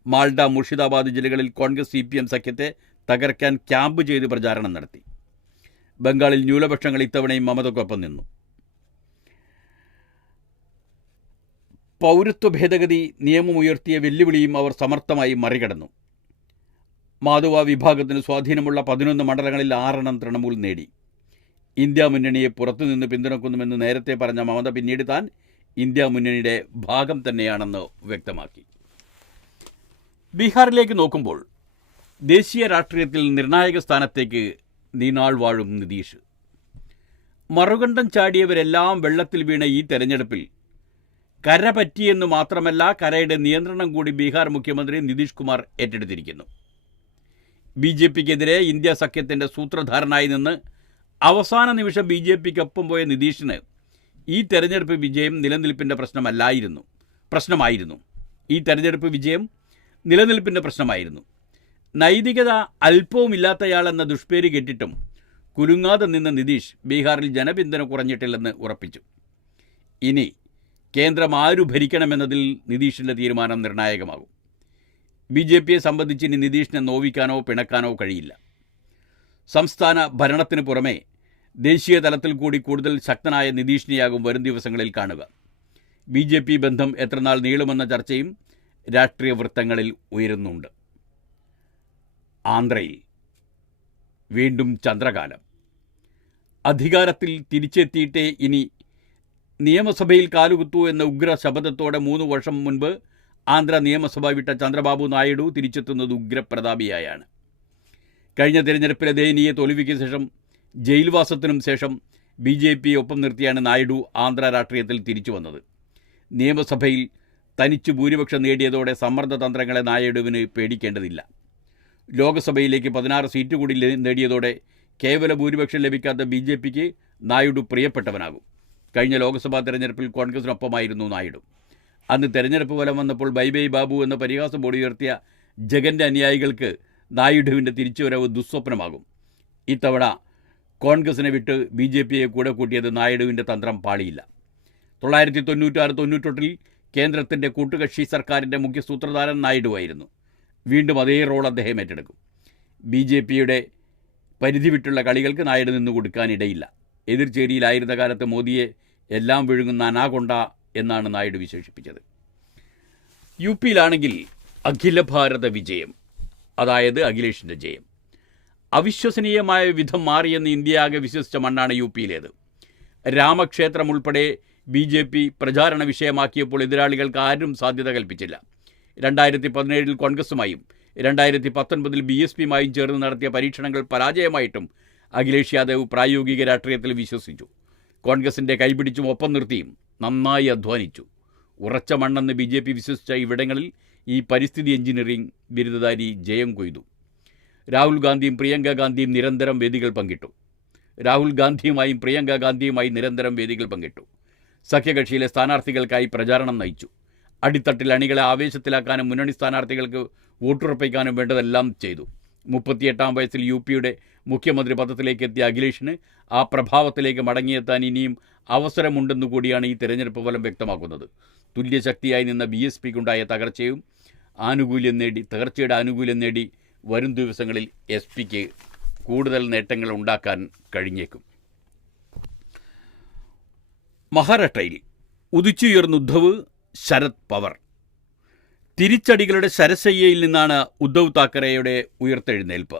മാൾഡ, മുർഷിദാബാദ് ജില്ലകളിൽ കോൺഗ്രസ് CPM സഖ്യത്തെ തകർക്കാൻ ക്യാമ്പ് ചെയ്ത് പ്രചാരണം നടത്തി. ബംഗാളിൽ ന്യൂനപക്ഷങ്ങൾ ഇത്തവണയും മമതയ്ക്കൊപ്പം നിന്നു. പൗരത്വ ഭേദഗതി നിയമമുയർത്തിയ വെല്ലുവിളിയും അവർ സമർത്ഥമായി മറികടന്നു. മാധവ വിഭാഗത്തിന് സ്വാധീനമുള്ള 11 മണ്ഡലങ്ങളിൽ 6 തൃണമൂൽ നേടി. ഇന്ത്യ മുന്നണിയെ പുറത്തുനിന്ന് പിന്തുണക്കുന്നുവെന്ന് നേരത്തെ പറഞ്ഞ മമത പിന്നീട് താൻ ഇന്ത്യ മുന്നണിയുടെ ഭാഗം തന്നെയാണെന്ന് വ്യക്തമാക്കി. ബീഹാറിലേക്ക് നോക്കുമ്പോൾ ദേശീയ രാഷ്ട്രീയത്തിൽ നിർണായക സ്ഥാനത്തേക്ക് നീനാൾ വാഴും നിതീഷ്. മറുകണ്ഠം ചാടിയവരെല്ലാം വെള്ളത്തിൽ വീണ ഈ തെരഞ്ഞെടുപ്പിൽ കര പറ്റിയെന്നു മാത്രമല്ല, കരയുടെ നിയന്ത്രണം കൂടി ബീഹാർ മുഖ്യമന്ത്രി നിതീഷ് കുമാർ ഏറ്റെടുത്തിരിക്കുന്നു. BJPക്കെതിരെ ഇന്ത്യ സഖ്യത്തിൻ്റെ സൂത്രധാരനായി നിന്ന് അവസാന നിമിഷം BJPക്കൊപ്പം പോയ നിതീഷിന് ഈ തെരഞ്ഞെടുപ്പ് വിജയം നിലനിൽപ്പിൻ്റെ പ്രശ്നമായിരുന്നു. നൈതികത അല്പവുമില്ലാത്തയാളെന്ന ദുഷ്പേര് കേട്ടിട്ടും കുലുങ്ങാതെ നിന്ന നിതീഷ് ബീഹാറിൽ ജനപിന്തുണ കുറഞ്ഞിട്ടില്ലെന്ന് ഉറപ്പിച്ചു. ഇനി കേന്ദ്രം ആരു ഭരിക്കണമെന്നതിൽ നിതീഷിൻ്റെ തീരുമാനം നിർണായകമാകും. BJPയെ സംബന്ധിച്ച് ഇനി നിതീഷിനെ നോവിക്കാനോ പിണക്കാനോ കഴിയില്ല. സംസ്ഥാന ഭരണത്തിന് പുറമെ ദേശീയ തലത്തിൽ കൂടി കൂടുതൽ ശക്തനായ നിതീഷിനെയാകും വരും ദിവസങ്ങളിൽ കാണുക. BJP ബന്ധം എത്രനാൾ നീളുമെന്ന ചർച്ചയും രാഷ്ട്രീയ വൃത്തങ്ങളിൽ ഉയരുന്നുണ്ട്. ആന്ധ്രയിൽ വീണ്ടും ചന്ദ്രകാലം. അധികാരത്തിൽ തിരിച്ചെത്തിയിട്ടേ ഇനി നിയമസഭയിൽ കാലുകുത്തൂ എന്ന ഉഗ്ര ശപഥത്തോടെ 3 വർഷം മുൻപ് ആന്ധ്ര നിയമസഭ വിട്ട ചന്ദ്രബാബു നായിഡു തിരിച്ചെത്തുന്നത് ഉഗ്രപ്രതാപിയായാണ്. കഴിഞ്ഞ തിരഞ്ഞെടുപ്പിലെ ദയനീയ തോൽവിക്ക് ശേഷം ജയിൽവാസത്തിനും ശേഷം BJPയെ ഒപ്പം നിർത്തിയാണ് നായിഡു ആന്ധ്ര രാഷ്ട്രീയത്തിൽ തിരിച്ചു വന്നത്. നിയമസഭയിൽ തനിച്ചു ഭൂരിപക്ഷം നേടിയതോടെ സമ്മർദ്ദതന്ത്രങ്ങളെ നായിഡുവിന് പേടിക്കേണ്ടതില്ല. ലോക്സഭയിലേക്ക് 16 സീറ്റ് കൂടി നേടിയതോടെ കേവല ഭൂരിപക്ഷം ലഭിക്കാത്ത BJPക്ക് നായിഡു പ്രിയപ്പെട്ടവനാകും. കഴിഞ്ഞ ലോക്സഭാ തെരഞ്ഞെടുപ്പിൽ കോൺഗ്രസിനൊപ്പമായിരുന്നു നായിഡു. അന്ന് തെരഞ്ഞെടുപ്പ് ഫലം വന്നപ്പോൾ ബൈ ബൈ ബാബു എന്ന പരിഹാസ ബോർഡ് ഉയർത്തിയ ജഗൻ്റെ അനുയായികൾക്ക് നായിഡുവിൻ്റെ തിരിച്ചുവരവ് ദുസ്വപ്നമാകും. ഇത്തവണ കോൺഗ്രസിനെ വിട്ട് BJPയെ കൂടെ കൂട്ടിയത് നായിഡുവിൻ്റെ തന്ത്രം പാളിയില്ല. 1996-98 കേന്ദ്രത്തിൻ്റെ കൂട്ടുകക്ഷി സർക്കാരിൻ്റെ മുഖ്യ സൂത്രധാരൻ നായിഡുവായിരുന്നു. വീണ്ടും അതേ റോൾ അദ്ദേഹം ഏറ്റെടുക്കും. BJPയുടെ പരിധി വിട്ടുള്ള കളികൾക്ക് നായിഡു നിന്ന് കൊടുക്കാനിടയില്ല. എതിർചേരിയിലായിരുന്ന കാലത്ത് മോദിയെ എല്ലാം വിഴുങ്ങുന്ന അനാകൊണ്ട എന്നാണ് നായിഡു വിശേഷിപ്പിച്ചത്. UPയിലാണെങ്കിൽ അഖില ഭാരത വിജയം, അതായത് അഖിലേഷിൻ്റെ ജയം. അവിശ്വസനീയമായ വിധം മാറിയെന്ന് ഇന്ത്യയാകെ വിശ്വസിച്ച മണ്ണാണ് UPയിലേത്. രാമക്ഷേത്രം ഉൾപ്പെടെ BJP പ്രചാരണ വിഷയമാക്കിയപ്പോൾ എതിരാളികൾക്ക് ആരും സാധ്യത കൽപ്പിച്ചില്ല. 2017 കോൺഗ്രസുമായും 2019 BSPയുമായും ചേർന്ന് നടത്തിയ പരീക്ഷണങ്ങൾ പരാജയമായിട്ടും അഖിലേഷ് യാദവ് പ്രായോഗിക രാഷ്ട്രീയത്തിൽ വിശ്വസിച്ചു. കോൺഗ്രസിൻ്റെ കൈപിടിച്ചും ഒപ്പം നിർത്തിയും നന്നായി അധ്വാനിച്ചു. ഉറച്ച മണ്ണെന്ന് BJP വിശ്വസിച്ച ഇവിടങ്ങളിൽ ഈ പരിസ്ഥിതി എഞ്ചിനീയറിംഗ് ബിരുദധാരി ജയം കൊയ്തു. രാഹുൽ ഗാന്ധിയും പ്രിയങ്ക ഗാന്ധിയും നിരന്തരം വേദികൾ പങ്കിട്ടു. സഖ്യകക്ഷിയിലെ സ്ഥാനാർത്ഥികൾക്കായി പ്രചാരണം നയിച്ചു. അടിത്തട്ടിൽ അണികളെ ആവേശത്തിലാക്കാനും മുന്നണി സ്ഥാനാർത്ഥികൾക്ക് വോട്ടുറപ്പിക്കാനും വേണ്ടതെല്ലാം ചെയ്തു. 38-ാം വയസ്സിൽ UPയുടെ മുഖ്യമന്ത്രി പദത്തിലേക്ക് എത്തിയ അഖിലേഷിന് ആ പ്രഭാവത്തിലേക്ക് മടങ്ങിയെത്താൻ ഇനിയും അവസരമുണ്ടെന്നു കൂടിയാണ് ഈ തെരഞ്ഞെടുപ്പ് ഫലം വ്യക്തമാക്കുന്നത്. തുല്യശക്തിയായി നിന്ന BSPക്കുണ്ടായ തകർച്ചയുടെ ആനുകൂല്യം നേടി വരും ദിവസങ്ങളിൽ SPക്ക് കൂടുതൽ നേട്ടങ്ങൾ ഉണ്ടാക്കാൻ കഴിഞ്ഞേക്കും. മഹാരാഷ്ട്രയിൽ ഉദിച്ചുയർന്ന ഉദ്ധവ്, ശരത് പവർ. തിരിച്ചടികളുടെ ശരശയ്യയിൽ നിന്നാണ് ഉദ്ധവ് താക്കറെയുടെ ഉയർത്തെഴുന്നേൽപ്പ്.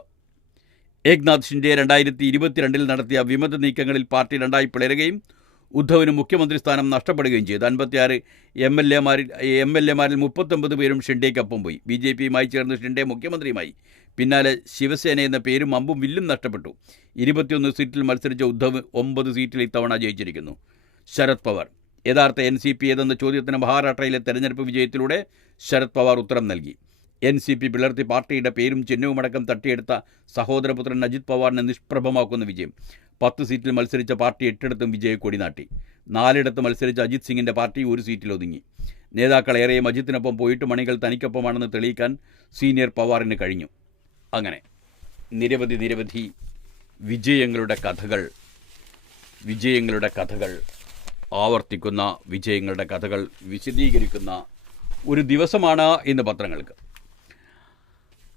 ഏക്നാഥ് ഷിൻഡെ 2022 നടത്തിയ വിമത നീക്കങ്ങളിൽ പാർട്ടി രണ്ടായി പിളരുകയും ഉദ്ധവിന് മുഖ്യമന്ത്രി സ്ഥാനം നഷ്ടപ്പെടുകയും ചെയ്തു. 56 MLAമാരിൽ 39 പേരും ഷിൻഡെയ്ക്കൊപ്പം പോയി. BJPയുമായി ചേർന്ന് ഷിൻഡെ മുഖ്യമന്ത്രിയുമായി. പിന്നാലെ ശിവസേന എന്ന പേരും അമ്പും വില്ലും നഷ്ടപ്പെട്ടു. 21 സീറ്റിൽ മത്സരിച്ച ഉദ്ധവ് 9 സീറ്റിൽ ഇത്തവണ ജയിച്ചിരിക്കുന്നു. ശരത് പവാർ യഥാർത്ഥ NCP ഏതെന്ന ചോദ്യത്തിന് മഹാരാഷ്ട്രയിലെ തെരഞ്ഞെടുപ്പ് വിജയത്തിലൂടെ ശരത് പവാർ ഉത്തരം നൽകി. NCP പിളർത്തി പാർട്ടിയുടെ പേരും ചിഹ്നവുമടക്കം തട്ടിയെടുത്ത സഹോദരപുത്രൻ അജിത് പവാറിനെ നിഷ്പ്രഭമാക്കുന്ന വിജയം. 10 സീറ്റിൽ മത്സരിച്ച പാർട്ടി 8 വിജയക്കൊടി നാട്ടി. 4 മത്സരിച്ച അജിത് സിംഗിൻ്റെ പാർട്ടി 1 സീറ്റിൽ ഒതുങ്ങി. നേതാക്കളേറെയും അജിത്തിനൊപ്പം പോയിട്ട് മണികൾ തനിക്കൊപ്പമാണെന്ന് തെളിയിക്കാൻ സീനിയർ പവാറിന് കഴിഞ്ഞു. അങ്ങനെ നിരവധി വിജയങ്ങളുടെ കഥകൾ ആവർത്തിക്കുന്ന, വിജയങ്ങളുടെ കഥകൾ വിശദീകരിക്കുന്ന ഒരു ദിവസമാണ് ഇന്ന് പത്രങ്ങൾക്ക്.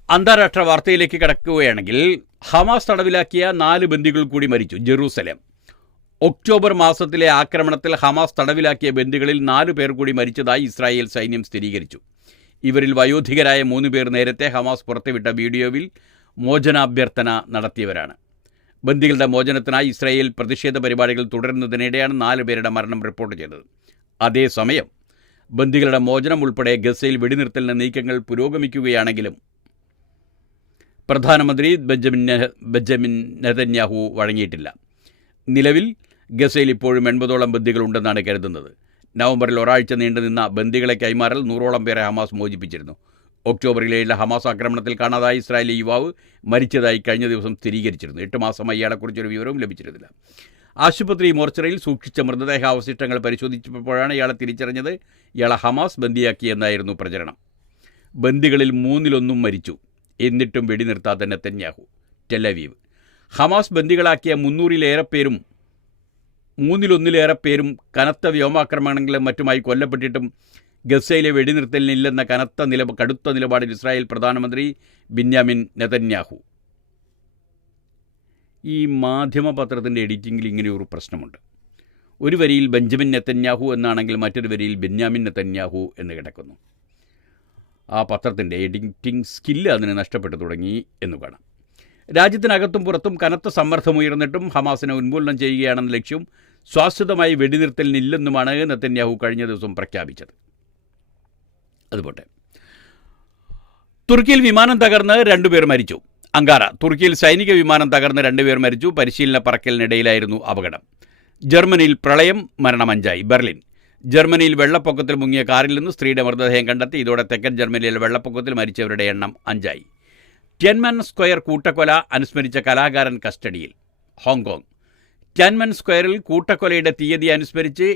അന്താരാഷ്ട്ര വാർത്തയിലേക്ക് കടക്കുകയാണെങ്കിൽ ഹമാസ് തടവിലാക്കിയ 4 ബന്ദികൾ കൂടി മരിച്ചു. ജെറൂസലേം. ഒക്ടോബർ മാസത്തിലെ ആക്രമണത്തിൽ ഹമാസ് തടവിലാക്കിയ ബന്ദികളിൽ 4 പേർ കൂടി മരിച്ചതായി ഇസ്രായേൽ സൈന്യം സ്ഥിരീകരിച്ചു. ഇവരിൽ വയോധികരായ 3 പേർ നേരത്തെ ഹമാസ് പുറത്തുവിട്ട വീഡിയോയിൽ മോചനാഭ്യർത്ഥന നടത്തിയവരാണ്. ബന്ദികളുടെ മോചനത്തിനായി ഇസ്രായേൽ പ്രതിഷേധ പരിപാടികൾ തുടരുന്നതിനിടെയാണ് 4 പേരുടെ മരണം റിപ്പോർട്ട് ചെയ്തത്. അതേസമയം ബന്ദികളുടെ മോചനം ഉൾപ്പെടെ ഗസയിൽ വെടിനിർത്തലിന് നീക്കങ്ങൾ പുരോഗമിക്കുകയാണെങ്കിലും പ്രധാനമന്ത്രി ബെഞ്ചമിൻ നെതന്യാഹു വഴങ്ങിയിട്ടില്ല. നിലവിൽ ഗസയിൽ ഇപ്പോഴും 80ഓളം ബന്ദികളുണ്ടെന്നാണ് കരുതുന്നത്. നവംബറിൽ ഒരാഴ്ച നീണ്ടുനിന്ന ബന്ദികളെ കൈമാറൽ 100ഓളം പേരെ ഹമാസ് മോചിപ്പിച്ചിരുന്നു. ഒക്ടോബറിലെ ഹമാസ് ആക്രമണത്തിൽ കാണാതായ ഇസ്രായേലി യുവാവ് മരിച്ചതായി കഴിഞ്ഞ ദിവസം സ്ഥിരീകരിച്ചിരുന്നു. 8 മാസമായി ഇയാളെക്കുറിച്ചൊരു വിവരവും ലഭിച്ചിരുന്നില്ല. ആശുപത്രി മോർച്ചറിയിൽ സൂക്ഷിച്ച മൃതദേഹാവശിഷ്ടങ്ങൾ പരിശോധിച്ചപ്പോഴാണ് ഇയാളെ തിരിച്ചറിഞ്ഞത്. ഇയാളെ ഹമാസ് ബന്ദിയാക്കിയെന്നായിരുന്നു പ്രചരണം. ബന്ദികളിൽ 3-1 മരിച്ചു. എന്നിട്ടും വെടിനിർത്താത്ത നെതന്യാഹു. ടെലവീവ്. ഹമാസ് ബന്ദികളാക്കിയ 300-ലേറെ പേരും കനത്ത വ്യോമാക്രമണങ്ങളും മറ്റുമായി കൊല്ലപ്പെട്ടിട്ടും ഗസയിലെ വെടിനിർത്തലിനില്ലെന്ന കടുത്ത നിലപാടിൽ ഇസ്രായേൽ പ്രധാനമന്ത്രി ബെന്യാമിൻ നെതന്യാഹു. ഈ മാധ്യമപത്രത്തിൻ്റെ എഡിറ്റിങ്ങിൽ ഇങ്ങനെയൊരു പ്രശ്നമുണ്ട്. ഒരു വരിയിൽ ബെഞ്ചമിൻ നെതന്യാഹു എന്നാണെങ്കിൽ മറ്റൊരു വരിയിൽ ബെന്യാമിൻ നെതന്യാഹു എന്ന് കിടക്കുന്നു. ആ പത്രത്തിൻ്റെ എഡിറ്റിംഗ് സ്കില്ല് അതിന് നഷ്ടപ്പെട്ടു തുടങ്ങി എന്ന് കാണാം. രാജ്യത്തിനകത്തും പുറത്തും കനത്ത സമ്മർദ്ദമുയർന്നിട്ടും ഹമാസിനെ ഉന്മൂലനം ചെയ്യുകയാണെന്ന ലക്ഷ്യം ശാശ്വതമായി വെടിനിർത്തലിനില്ലെന്നുമാണ് നെതന്യാഹു കഴിഞ്ഞ ദിവസം പ്രഖ്യാപിച്ചത്. അതുപോട്ടെ. തുർക്കിയിൽ വിമാനം തകർന്ന് 2 പേർ മരിച്ചു. അങ്കാറ. തുർക്കിയിൽ സൈനിക വിമാനം തകർന്ന് 2 പേർ മരിച്ചു. പരിശീലന പറക്കലിനിടയിലായിരുന്നു അപകടം. ജർമ്മനിയിൽ പ്രളയം, മരണം 5. ബെർലിൻ. ജർമ്മനിയിൽ വെള്ളപ്പൊക്കത്തിൽ മുങ്ങിയ കാറിൽ നിന്ന് സ്ത്രീയുടെ മൃതദേഹം കണ്ടെത്തി. ഇതോടെ തെക്കൻ ജർമ്മനിയിലെ വെള്ളപ്പൊക്കത്തിൽ മരിച്ചവരുടെ എണ്ണം 5 ആയി. ടിയൻമൻ സ്ക്വയർ കൂട്ടക്കൊല അനുസ്മരിച്ച കലാകാരൻ കസ്റ്റഡിയിൽ. ഹോങ്കോങ്. ടിയൻമൻ സ്ക്വയറിൽ കൂട്ടക്കൊലയുടെ തീയതി അനുസ്മരിച്ച്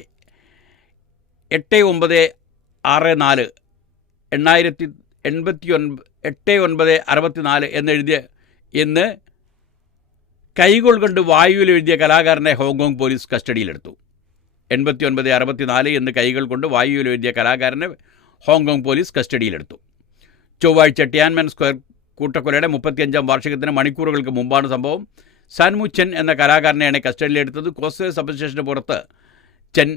8964 എന്ന് കൈകൾ കൊണ്ട് വായുവിൽ എഴുതിയ കലാകാരനെ ഹോങ്കോങ് പോലീസ് കസ്റ്റഡിയിലെടുത്തു. 8964 എന്ന് കൈകൾ കൊണ്ട് വായുവിൽ എഴുതിയ കലാകാരനെ ഹോങ്കോങ് പോലീസ് കസ്റ്റഡിയിലെടുത്തു. ചൊവ്വാഴ്ച ടിയാൻമൻ സ്ക്വയർ കൂട്ടക്കൊലയുടെ 35-ാം വാർഷികത്തിന് മണിക്കൂറുകൾക്ക് മുമ്പാണ് സംഭവം. സാൻമു ചെൻ എന്ന കലാകാരനെയാണ് കസ്റ്റഡിയിലെടുത്തത്. കോസ്വേ സബ് സ്റ്റേഷന് പുറത്ത് ചെൻ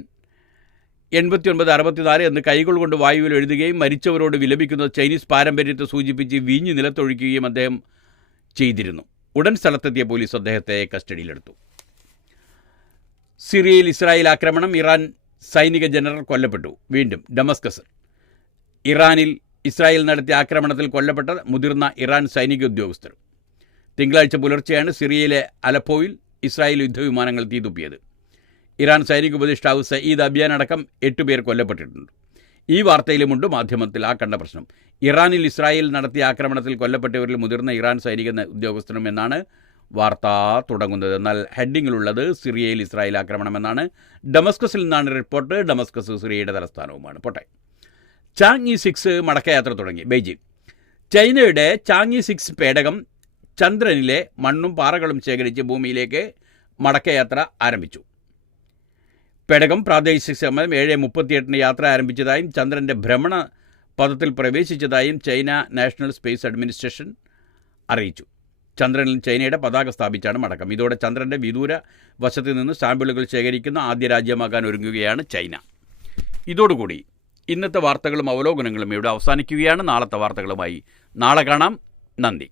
8964 എന്ന് കൈകൾ കൊണ്ട് വായുവിൽ എഴുതുകയും മരിച്ചവരോട് വിലപിക്കുന്നത് ചൈനീസ് പാരമ്പര്യത്തെ സൂചിപ്പിച്ച് വീഞ്ഞ് നിലത്തൊഴിക്കുകയും അദ്ദേഹം ചെയ്തിരുന്നു. ഉടൻ സ്ഥലത്തെത്തിയ പോലീസ് അദ്ദേഹത്തെ കസ്റ്റഡിയിലെടുത്തു. സിറിയയിൽ ഇസ്രായേൽ ആക്രമണം. ഇറാൻ സൈനിക ജനറൽ കൊല്ലപ്പെട്ടു. വീണ്ടും ഡമസ്കസ്. ഇറാനിൽ ഇസ്രായേൽ നടത്തിയ ആക്രമണത്തിൽ കൊല്ലപ്പെട്ട മുതിർന്ന ഇറാൻ സൈനിക ഉദ്യോഗസ്ഥർ. തിങ്കളാഴ്ച പുലർച്ചെയാണ് സിറിയയിലെ അലപ്പോയിൽ ഇസ്രായേൽ യുദ്ധവിമാനങ്ങൾ തീതുപ്പിയത്. ഇറാൻ സൈനിക ഉപദേഷ്ടാവ് സയീദ് അബിയാൻ അടക്കം 8 പേർ കൊല്ലപ്പെട്ടിട്ടുണ്ട്. ഈ വാർത്തയിലുമുണ്ട് മാധ്യമത്തിൽ ആ കണ്ട പ്രശ്നം. ഇറാനിൽ ഇസ്രായേൽ നടത്തിയ ആക്രമണത്തിൽ കൊല്ലപ്പെട്ടവരിൽ മുതിർന്ന ഇറാൻ സൈനിക ഉദ്യോഗസ്ഥനും എന്നാണ് വാർത്ത തുടങ്ങുന്നത്. എന്നാൽ ഹെഡിങ്ങിലുള്ളത് സിറിയയിൽ ഇസ്രായേൽ ആക്രമണമെന്നാണ്. ഡമസ്കസിൽ നിന്നാണ് റിപ്പോർട്ട്. ഡമസ്കസ് സിറിയയുടെ തലസ്ഥാനവുമാണ്. പോട്ടെ. ചാങ്യി 6 മടക്കയാത്ര തുടങ്ങി. ബെയ്ജിംഗ്. ചൈനയുടെ ചാങ്യി 6 പേടകം ചന്ദ്രനിലെ മണ്ണും പാറകളും ശേഖരിച്ച് ഭൂമിയിലേക്ക് മടക്കയാത്ര ആരംഭിച്ചു. പേടകം പ്രാദേശിക സമയം 7:38 യാത്ര ആരംഭിച്ചതായും ചന്ദ്രൻ്റെ ഭ്രമണ പഥത്തിൽ പ്രവേശിച്ചതായും ചൈന നാഷണൽ സ്പേസ് അഡ്മിനിസ്ട്രേഷൻ അറിയിച്ചു. ചന്ദ്രനിൽ ചൈനയുടെ പതാക സ്ഥാപിച്ചാണ് മടക്കം. ഇതോടെ ചന്ദ്രൻ്റെ വിദൂര വശത്ത് നിന്ന് സാമ്പിളുകൾ ശേഖരിക്കുന്ന ആദ്യ രാജ്യമാകാൻ ഒരുങ്ങുകയാണ് ചൈന. ഇതോടുകൂടി ഇന്നത്തെ വാർത്തകളും അവലോകനങ്ങളും ഇവിടെ അവസാനിക്കുകയാണ്. നാളത്തെ വാർത്തകളുമായി നാളെ കാണാം. നന്ദി.